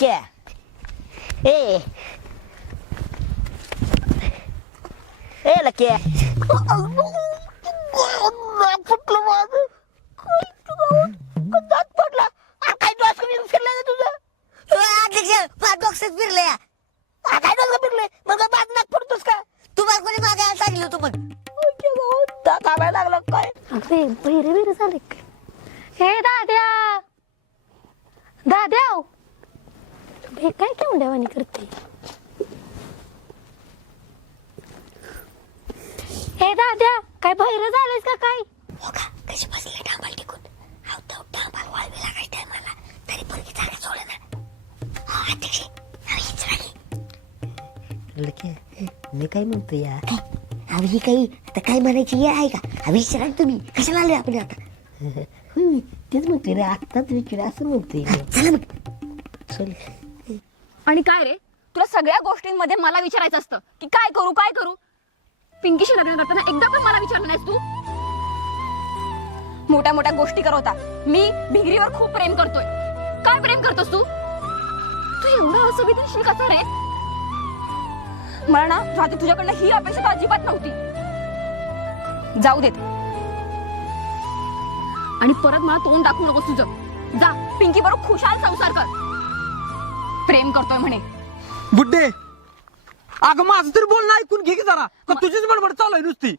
लक्या ए ए लक्या फुटलं माझं दात पडला काय डोस फिरलाय तुझं डॉक्टर फिरले काय डोस फिरले मग बाग नाक पडतोस का तुम्हाला कोणी मागायला सांगितलं होतं पण दात आवायला लागला काय अरे बहिरे झाले हे दाद्या दाद्या हे काय केवढ्या देवानी करते हे दाद्या काय बहिरे झालेस का काय हो का कशी बसले डांबाल टिकून डांबाल वाळवी लागायच्या टायमाला तरी पोरगी जागा सोडे ना हा अध्यक्ष हीच राहिली लक्या मी काय म्हणतो या ही काही आता काय म्हणायची हे आहे का विचारा तुम्ही कशाला आले आपण आता तेच म्हणतोय रे आत्ताच विचार असं म्हणतोय चला मग चल आणि काय रे तुला सगळ्या गोष्टींमध्ये मला विचारायचं असतं की काय करू पिंकीशी लग्न करताना एकदा पण मला विचारलं नाहीस तू मोठ्या मोठ्या गोष्टी करवता मी भिंगरीवर खूप प्रेम करतोय काय प्रेम करतोस तू तू एवढा असंवेदनशील कसा रे मला ना रात्री तुझ्याकडनं ही अपेक्षा तर अजिबात नव्हती जाऊ देत आणि परत मला तोंड दाखवू नकोस तुझं जा पिंकी बरोबर खुशाल संसार कर प्रेम करतोय म्हणे बुड्डे अगं माझं तरी बोलणं ऐकून घे की जरा का तुझीच बडबड चालू आहे नुसती